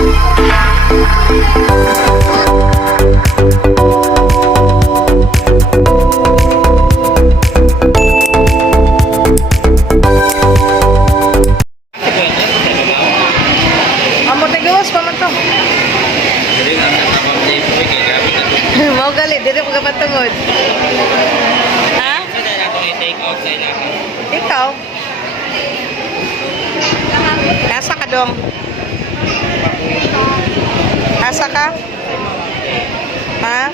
Amo tigawas pa man to. Mau gali, dili mo kapatungod. Ha? Ikaw? Asa ka dong? Asa ka? Ha?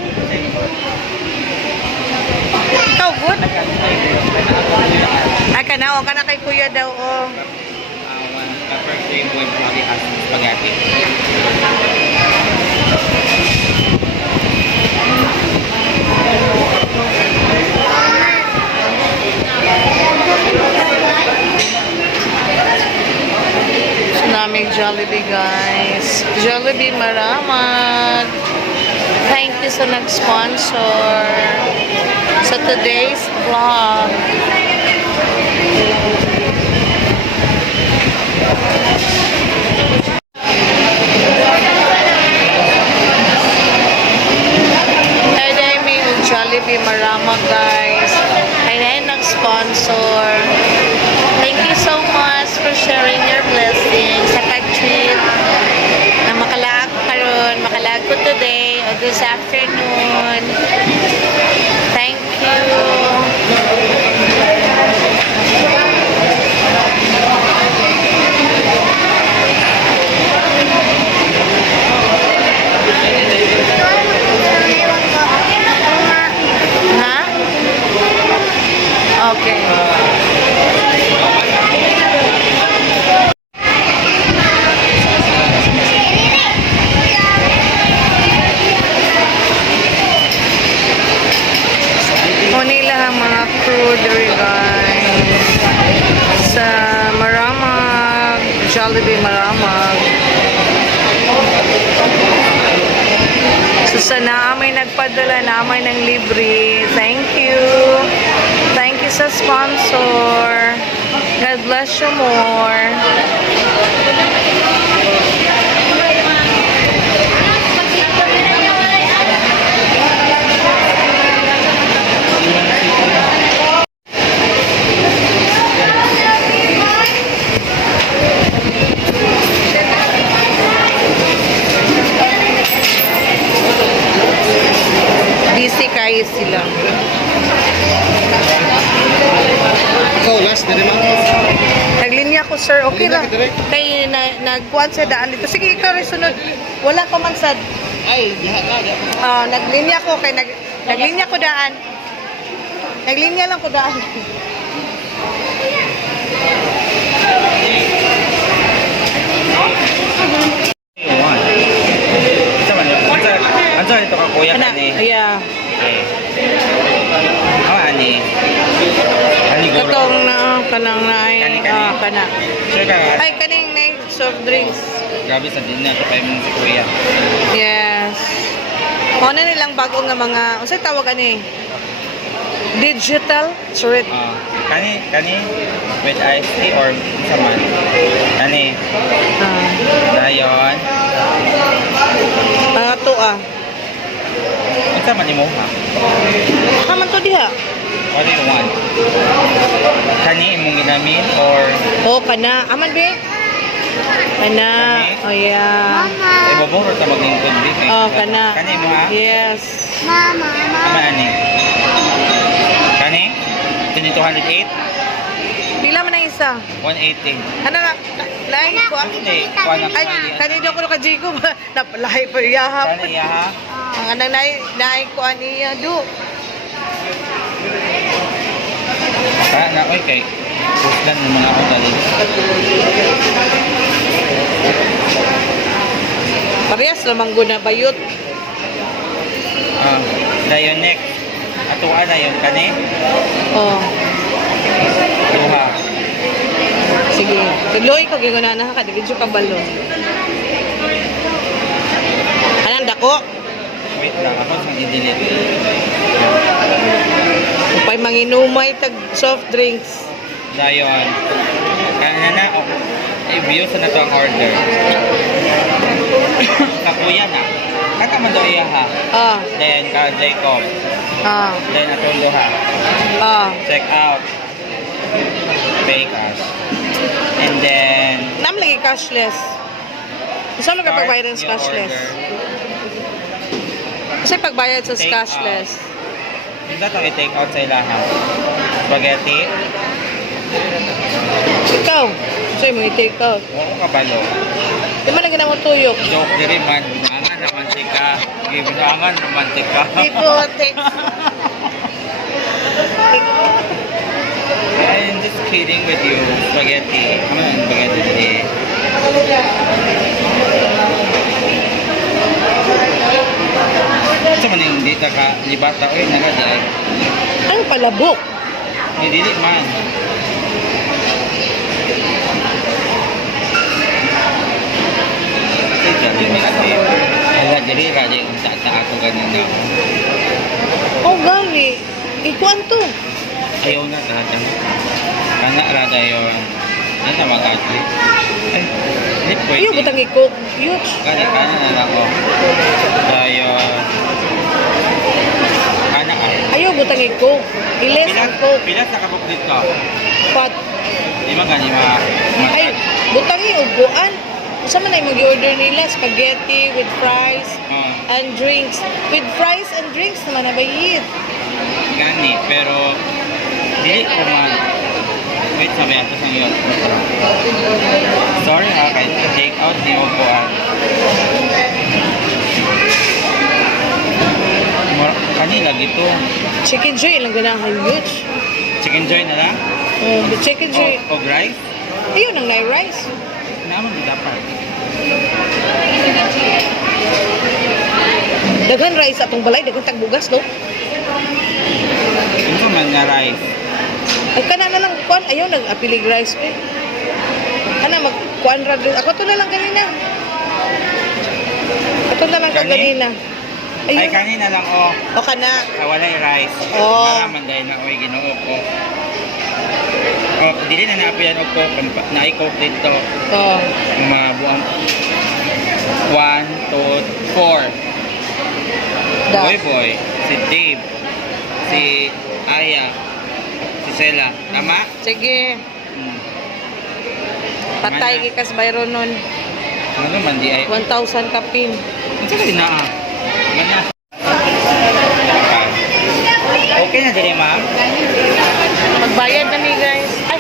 Ikaw, good? Ay, kana kay kuya daw, oh. First day mo yung spaghetti. Tsunami Jollibee, guys. Jollibee Maramat. Thank you sa nag-sponsor sa today's vlog. Jollibee Maramat, guys. Ay na nag-sponsor. Thank you so much for sharing your blessings sa pag-treat na makalaag karon, makalaag ko today o this afternoon. Thank you. Okay. Nila ang mga crew diri, guys, sa Maramag, Jollibee Maramag. So sa naamay nagpadala naamay ng libre. Thank you. Thank you sa sponsor. God bless you more. Busy kayo sila. Ikaw, last na rin, Naglinya ko, sir. Okay lang. Kaya nagkuhan sa daan dito. Sige, ikaw rin sunod. Wala ko man sad. Ay, diha ka. Naglinya ko. Kaya naglinya ko daan. Naglinya lang ko daan. Ano ito ka, kuya, kani? Yeah. Okay. Ani? Ani guro? Katong na, kanang na, kana. Sure ka nga? Ay, kaning na soft drinks. Grabe sa din na, ito pa yung si kuya. Yes. Kung ano nilang bago nga mga, unsay tawag ani? Digital? Sorry. Kani? With iced tea or saman? Kani? Dayon? Mga to Ang saman ni mo, ha? Kaman to diha. What do you want? Kani imong ginamin or? Oh, kana. Aman be? Kana. Oh, yeah. Ibaboro ta maglingkod di. Oh, kana. Kani mo, ha? Yes. Aman ani? Kani? Kani 208? Pila man ang isa? 180. Ano na? Lahi ko. Hindi, kuha na Ay, kanino ko nakajigo ba? Napalahi pa yaha. Kani iya, ha? Ang anang nahi ko aniya do. Na, oy, kay puslan ng mga dali. Parehas lamang guna bayot. Dayon next. Atuwa na yun, kani? Oh. Tuha. Sige. Tuloy ko giguna na ka digidyo ka balo. Anang dako? Wait lang, ako sa i-delete. Upay manginumay tag soft drinks. Dayon. Kana na, i-view sa na to ang order. kuya na. Kata man daw iya ha. Ah, Then ka Jacob. ah, Then atong duha. ah. Check out. Pay cash. And then Nam lagi cashless. Saan ka pagbayad sa your cashless? order. Kasi pagbayad sa Take cashless. Hindi ito i-take out sa ilaha. Spaghetti. Ikaw, sa'yo mo i-take out. Huwag ko kabalo. Di man lagi na mo tuyok. Joke diri man. Angan naman ka. Angan naman ka. Hipotex. I'm just kidding with you. Spaghetti. Ano yung spaghetti dili? Sa man yung dita ka libata oy nagadi. Ang palabok. Dili man. Ala diri ra di unta ta ako ganyan na. Oh, gali. Ikuan to. Ayaw na talaga. Kana ra dayon. Ano mag-atli? Hindi pwede. Iyo, butang i-cook. Yuch. Kana na lang ako. Dayon. Kana ka. Ayaw, butang i-cook. Iles ang cook. Pila sa kabuk dito? Pat. Di ba gani Ay, butang i-uguan. Sa man ay mag-order nila, spaghetti with fries and drinks. With fries and drinks naman na bayit. gani, pero dili ko man. Wait, sabi ato sa iyo. Sorry ha, kay take out ni Obuan. Kani lagi to. Chicken joy lang ganahan, huge. Chicken joy na lang? Oh, the chicken joy. O rice? Ayun ang nai rice. Naman dapat. Daghan rice atong balay, daghan tagbugas no. Ano man nga rice? Ay kana na lang kuan, ayaw nag-apilig rice ko. Kana mag kuan ra din. Ako to na lang kanina. Ako na lang Kani? kanina. Ay, Ayun. kanina lang o. O kana. Walay rice. Oh. Maraman dahil na oy ginoo ko. O, dili na naapian og ko. Na-coke dito. Oh. Mabuang 1, 2, 4. Da. Boy, si Dave, si Aya, si Sela. Tama? Sige. Hmm. Patay Mana? gikas bayro nun. Ano man di ay? 1,000 kapin. Ano sa na ah? Mana? Okay na dili ma'am? Magbayad na ni guys. Ay.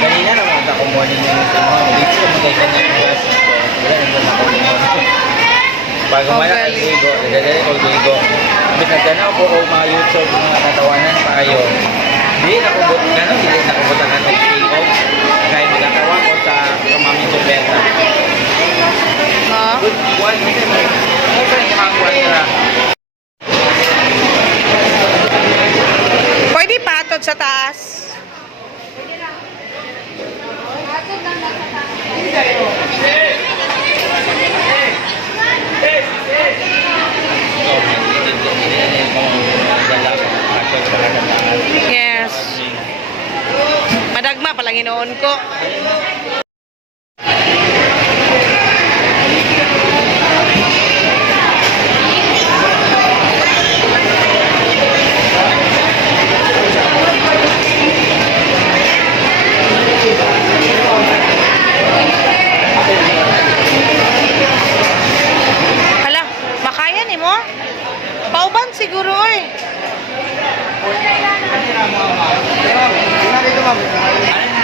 Kanina naman ako morning yung dito mo kay kanya yung gas. Wala naman ako pag umala Okay. kay Diego, nagdadali ko Diego. Bis nagtanaw ko o mga YouTube mga tatawanan pa kayo. Hindi na ko but gano hindi na ko butangan og Diego. Kaya magatawa ko sa kamami Jubeta. Ha? Good one, minsan mo. Ano pa yung mga kuwatra? Pwede patod sa taas. Yes. Madagma palang inoon ko. Hala, makaya ni mo? Pauban siguro eh.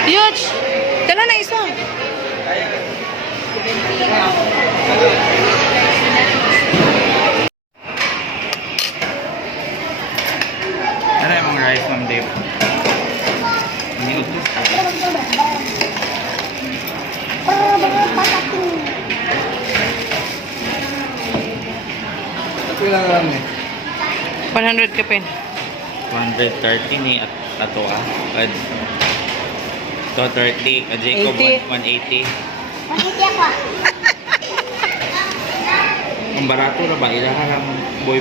Yuch! Dala na isa. Ano yung mga rice, Ma'am Dave? Minute. lang eh. 100 ka pin. 130 ni ato Kad 230, ka Jacob 80. 180. Hindi ako. Ang barato na ba ilahan lang boy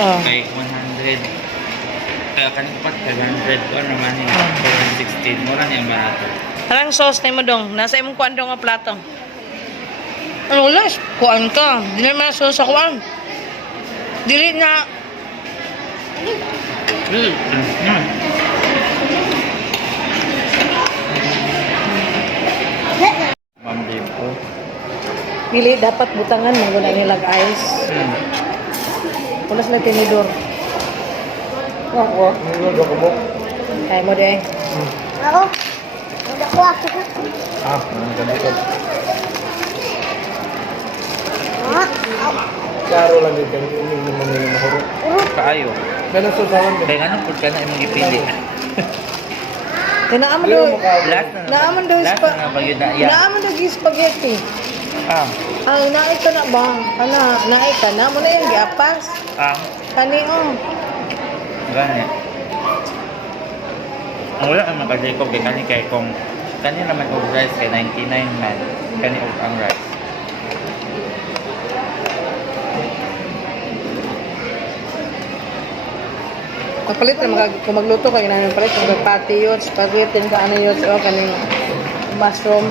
Oh. kay 100. Kaya kanipat 500 ko naman ni 16 mo na niya barato. Anong sauce na mo dong? Nasa imong kuan dong nga plato. Ano ulas? Kuan ka. Di naman sauce sa kuan. Dili na. Ma'am Depo. Dili dapat butangan mo wala nilag ice. Ulas na tinidor. Ako, nilod ako mo. Kaya mo de. Ako. Hindi ako ako. Ang ganda ko. Ah. Klaro lang din kami, hindi naman nila mahuro. Kaayo. Ganun susawan din. Kaya nga nung ka na imong ipili. Tinaaman Hindi daw. mo mukha. Last na Naaman daw last spa. na ba yun na iya. Naaman daw yung spaghetti. Ah, Ay, naay ka na ba? Kana, naay ka na mo na yung giapas. Kani oh. Gani. Ang wala ang mga Jacob kay kani kay kung kani naman og rice kay 99 man. Kani og ang rice. Magpalit na kung magluto kayo na palit kung pati yun, spaghetti ka ano yun, o kaning mushroom.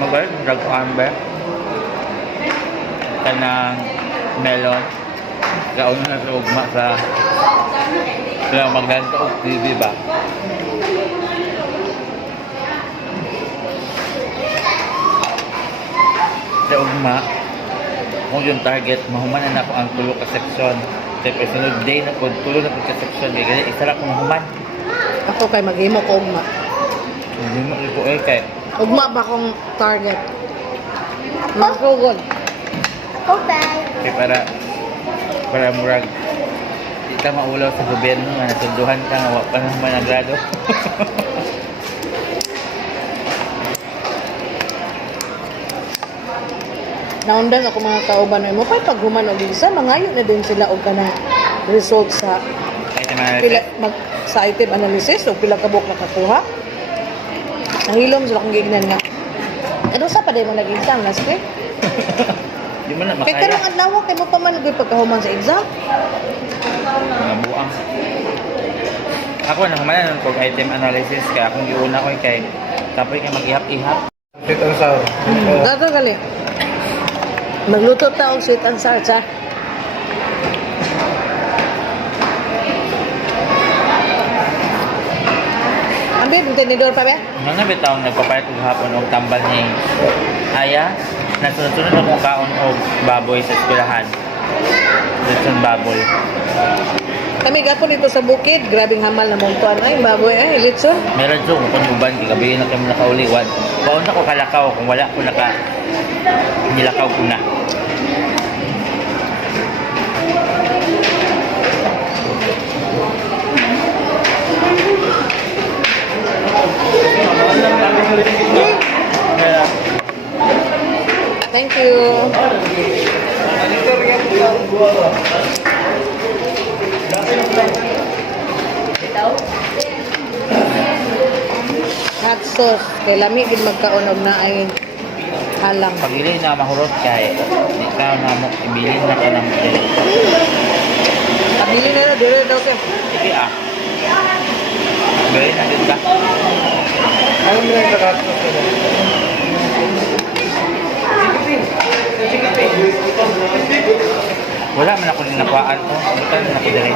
Magaling dragon ba? Kanang melon. Kauna na sa ugma sa kaya maganda og TV ba? Sa ugma, kung yung target, mahuman na ako ang tulo ka section. Siyempre, sunod day na po, tulo na po ka section. Kaya ganyan, isa lang ako mahuman. Ako kay maghimo ko ugma. Hindi mo ito kay Ugma ba kong target? Masugod. Ako bye. kay para murag di ka maulaw sa gobyerno nga nasunduhan ka nga wa pa nang managrado. Naundan ako mga kauban mo kay paghuman og isa mangayo na din sila og kanang result sa Kahit yung mga pila sa item analysis o pila ka buok nakakuha. Nahilom sila kung gignan nga. Ano sa pa din mo nag-exam last week? di mo na Kay makaya kanang adlaw kay mo pa man gyud pagkahuman sa exam. mga buang. Ako nang humanan ng kog item analysis kaya akong giuna ko kay tapos kay mag-ihap-ihap. Sweet and sour. Dato gali. Magluto ta og sweet and sour sa. Ambil yung tinidor pa ba? Nung nabitaw nagpapalit og hapon og tambal ni Aya, nasunod-sunod akong kaon og baboy sa eskwelahan. Lechon baboy. Kami gapon dito sa bukid, grabing hamal na montuan ay baboy ay litson. Meron dyan kung uban, kagabi na kami nakauliwan. Baon na ko kalakaw, kung wala ko nilakaw ko na. Thank you. Hot sauce, kay lami gid magkaon og naay halang. Pag ili na mahurot kay, di ka na mo, ibilin na ka ng Pabili na dire daw kay. sige ah. Ibilin na din ka. Alam mo lang sa kato sila. Wala man ako ninakuhaan to. Bukan na ako dali.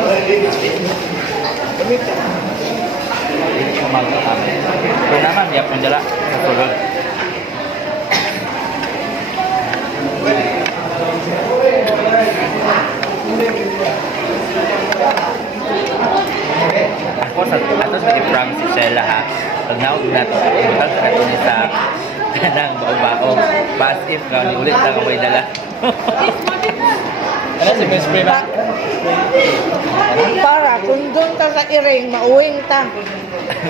Hindi ko mag-aami. Kung naman, di ako dala sa tulog. Ako sa ato sa i-prank si Shella ha. Pag naog na ito, ibutang sa ato ni sa kanang bao-bao. Passive ka, ni ulit lang ako'y dala. Ano si best friend Para kung doon ka sa iring, mauwing ta. Ganahan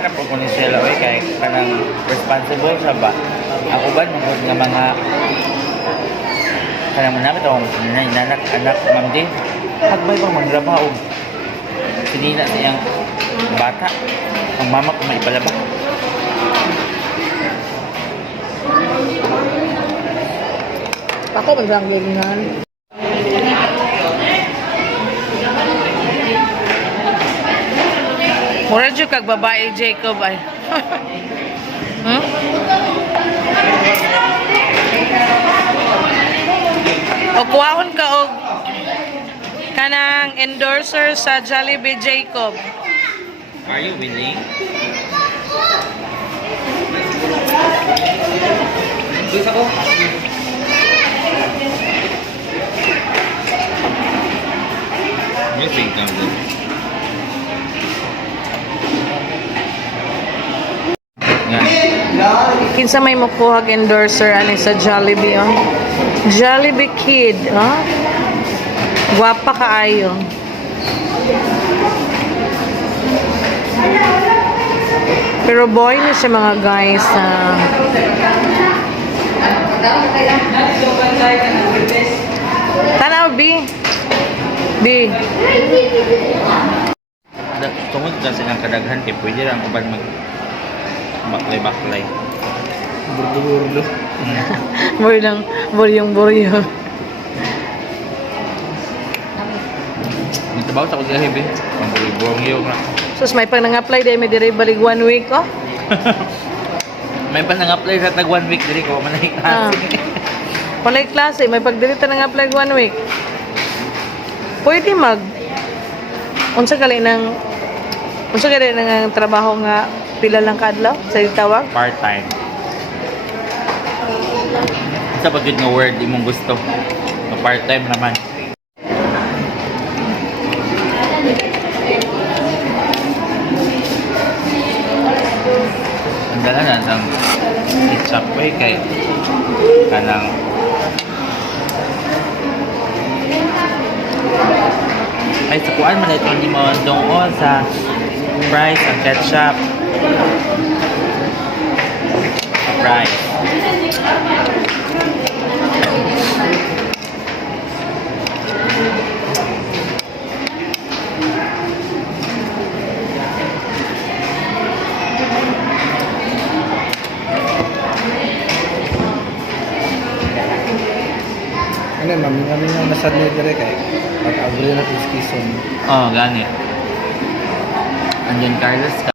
na po ko ni sila oy kay kanang responsible sa ba. Ako ba nung nga mga kanang manamit ako nanak anak ma'am din. Hagbay bang magtrabaho. Sinina siyang bata. Ang mama ko may palaba. Ako magdang ganyan. Mura dyan kag babae, Jacob ay. Hmm? O kuwaon ka og kanang endorser sa Jollibee, Jacob. Are you willing? Gusto ko. Missing something. Kinsa may makuha og endorser ani sa Jollibee, oh. Jollibee Kid, oh. Guwapa kaayo. Pero boy ni siya mga guys. Tanaw, B. B. Tungod kasi ng kadaghan kay pwede lang uban mag baklay-baklay. Burdo-burdo. Buryong-buryo. Nitabaw sa ko sa hibi. Ang buryong na. Sus, may pang nang-apply dahil may dire balik 1 week, oh. May pa nang-apply sa tag 1 week diri ko manay Ah. klase. Walay klase, may pagdirita nang-apply 1 week. Pwede unsa gali nang trabaho nga pila lang kadlaw sa tawag? Part-time. Sa pagod nga word imong gusto. Na part-time naman. Ang dala na ng Subway kay kanang ay sa kuan man ito ni mo doon sa fries and ketchup. Fries. Ano, mami nga nasad na dire kay pag-abri na sa Quezon. Oh, gani. Andiyan Carlos ka.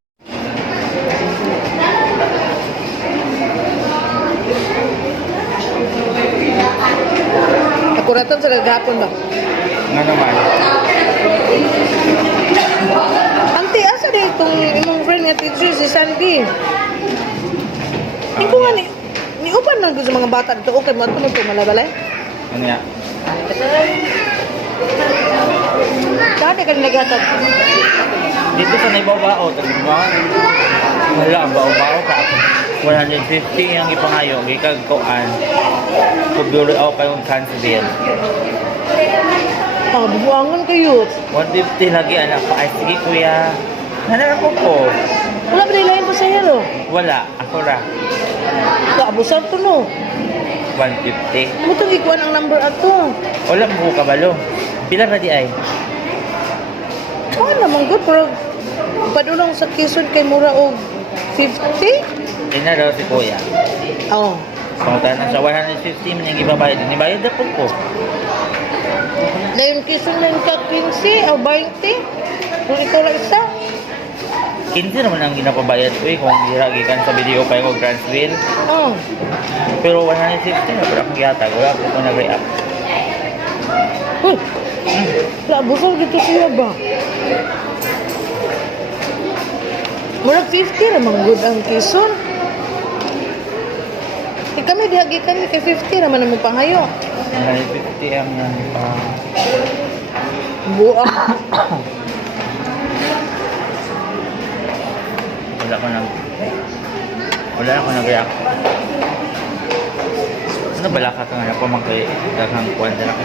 Akuratan sa gagapon ba? Nga naman. Ante, asa na itong imong friend nga teacher si Sandy? Ikaw nga ni uban man gud sa mga bata dito, okay mo ito malabalay? Ano ya? Kaya ka naghatag. Dito sa naibao-bao, tabi mo. Wala, ang bao-bao ka. 150 ang ipangayo. Gikag koan. Kuburo ako pa yung Cansville. Ah, bubuangan kayo. 150 lagi anak pa. Ay, sige kuya. Nanara ko po. Wala ba nilayan pa sa hero? Wala. Ako ra. Kaabusar to no. 150. Mo itong ikuan ang number ato. Wala mo kabalo. Pila ba di ay? Oh, naman good. Pero padulong sa Quezon kay mura og 50? Yun na daw si kuya. Oh. Pangutan na sa 150 man yung ibabayad. Ibayad na po ko. Na yung Quezon lang ka 15 o 20? Kung ito lang isa? 15 naman ang ginapabayad ko eh. Kung giragikan sa video pa yung Transville. Oh. Pero 150 na pero akong gihatag. Wala ko kung nag-react. Uy! Labusog dito siya ba? Murag 50 naman good ang Quezon. Kami dihagikan ni kay 50 naman ang panghayo. 150 ang Buang. wala ko nang Wala na ako nag-react. Ano bala ka nga na po magkakagang kuwan na lang.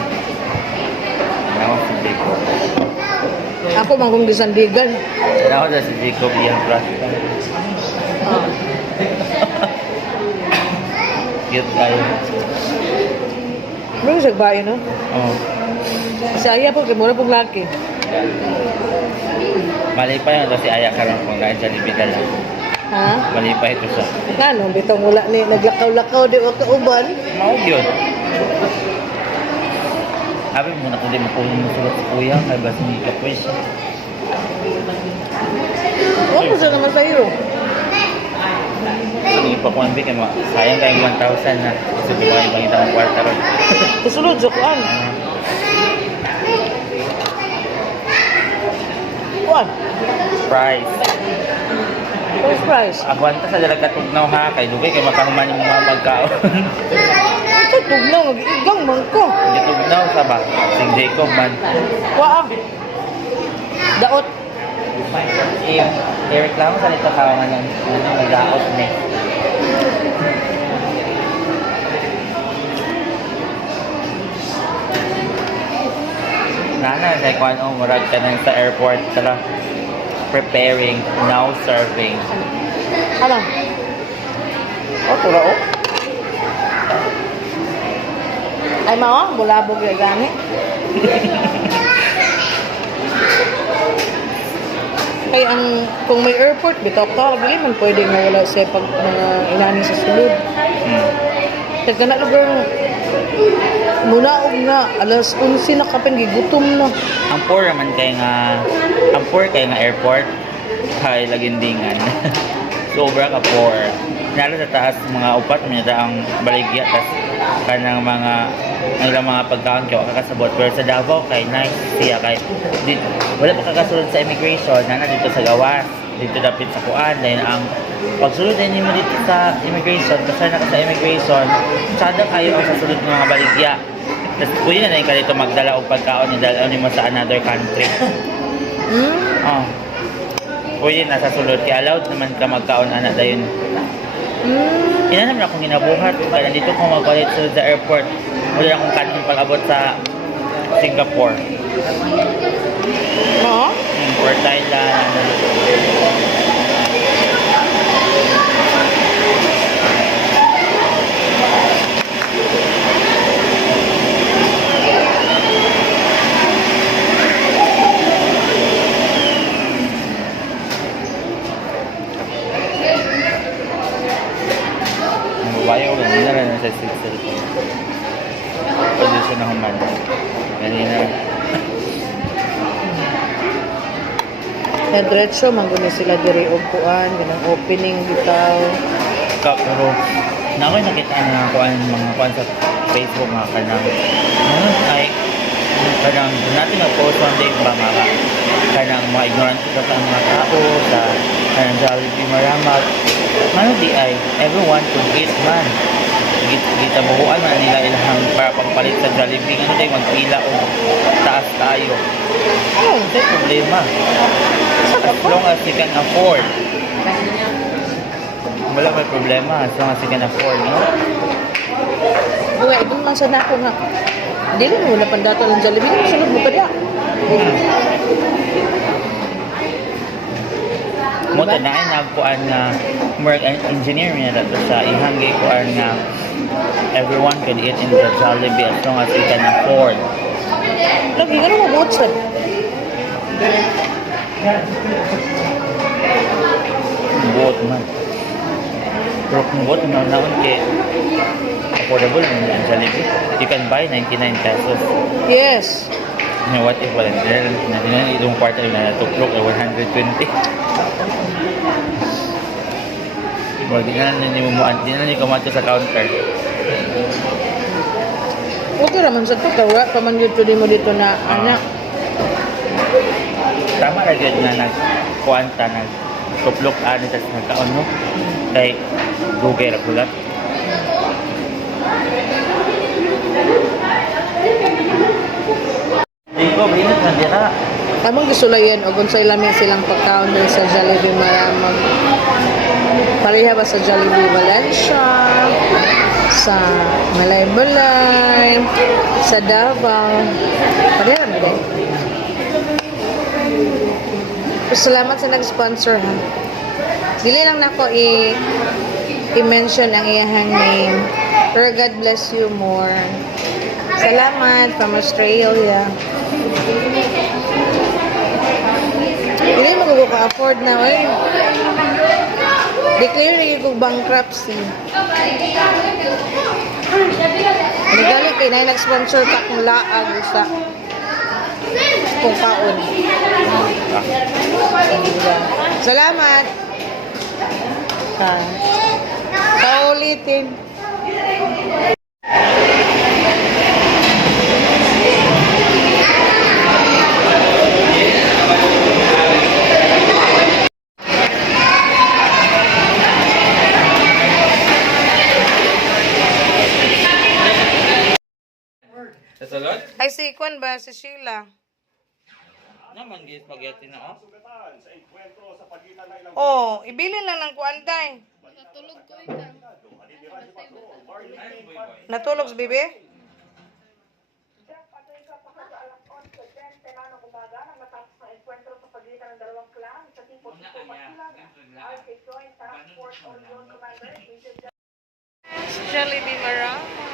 Wala ako si Jacob. Ako mangkong gisandigan. Wala ako na si Jacob iyang crush. Oh. Cute tayo. Ano sa bayo, no? Oo. Si Aya po, kay mura pong laki. Mali pa yun kasi Aya ka lang kung kain sa libigan lang. Ha? Mali pa ito siya. Ano, bitong wala ni naglakaw-lakaw di o kauban. Maog yun. Sabi mo na kung di mapunin mo sulat sa kuya, kaya ba sumikap ko siya. Huwag mo siya naman sa'yo. Sige pa kung kaya sayang kayong 1,000 na. Gusto ko ba ibang itang kwarta ron. Kasulod, Jokoan. Kuan? Price. First price. Agwanta sa dalag katugnaw ha, kay Lugay, kay makahuman yung mga magkaon. Ito, tugnaw, mag-igang man ko. Hindi tugnaw sa ba? Sing Jacob man. Kuan. Daot. I-reklamo sa nito kawangan ng nag-out ni. Nana, sa kung ano, murag ka na sa airport, tala, preparing, now serving. Ano? Oh, tura oh. Ay, mawa, bulabog yung gani. Kaya kung may airport, bitaw ka, dili man pwede nga wala siya pag mga inani sa sulod. Kaya na lugar, muna og na, alas 11 na kapin, gigutom na. Ang poor naman kay nga airport, kay lagindingan. Sobra ka poor. Nalo sa taas mga upat, may ang baligya, tas kanang mga ang ilang mga pagkaon kaya kakasabot. Pero sa Davao, kay nice siya, kay wala pa kakasulod sa immigration, nana dito sa gawas, dito dapit sa kuan, dahil ang pagsulod din mo dito sa immigration, kasi na ka sa immigration, sada kayo ang sasulod ng mga baligya. Tapos pwede na ka dito magdala o pagkaon yung dalaw mo sa another country. Oh. Pwede na sa sulod, kaya allowed naman ka magkaon anak dayon. Ina naman akong ginabuhat, kaya nandito ko magpalit sulod sa airport. Wala akong kanong pag-abot sa Singapore. No? Or Thailand. Ang babae ko, ganyan na rin sa cellphone. Pwede siya na human. Ganyan na. Na diretso, mangguni sila diri og kuan, ganang opening bitaw. Pero na ako'y nakita na kuan mga kuan sa Facebook mga kanang ay kanang natin mag-post one day ba mga kanang mga ignorant sa mga tao sa kanang Jollibee Maramat ano di ay everyone to eat man kita buhuan man nila ilahang para pagpalit sa Jollibee ano tayo magpila o taas tayo sa problema as long as you can afford wala may problema as long as you can afford no? Buwa, itong lang sa nako nga. Hindi rin wala pang dato ng Jollibee. Hindi sunod mo pa diya. Mo tanaay nagkuan nga work engineer niya dato sa ihanggi kuan nga everyone can eat in the Jollibee as long as you can afford. Lagi ka naman mabutsad. Buot man. Pero kung buot na naon kay affordable naman ang Jollibee. You can buy 99 pesos. Yes. You know, what if wala na itong quarter na natuklok ay 120. Well, di na niyo kumato sa counter. Okay naman sa to. Kawa, pamangyod to din mo dito na anak. Tama na dyan na nagkuanta, nagtuplok ani sa nagkaon mo. Kay dugay ra kulat. Iko, binit na dira. Among gisulayan o kung sa ilamin silang pagkaon din sa Jollibee Maramang Pareha ba sa Jollibee Valencia, sa Malay-Balay, sa Davao. Pareha ba din? Salamat sa nag-sponsor ha. Dili lang nako i-mention ang iyahang name. Pero God bless you more. Salamat from Australia. Dili mo ko afford na oy. Declare na yung bankruptcy. Nagali kay na nag-sponsor ka kung laag sa kung kaon. Salamat. Sa ulitin. Sa sulod? Ay, si Kwan ba? Si Sheila. Naman, gis spaghetti na, oh. Oh, ibilin lang ng kuanday. Natulog si bebe? Jollibee Marama.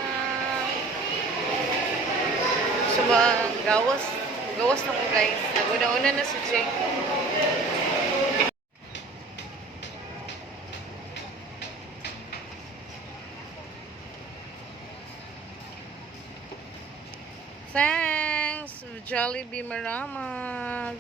Suba, gawas. Gawas na ko guys. Naguna-una na si Jay. Thanks, Jollibee Maramag.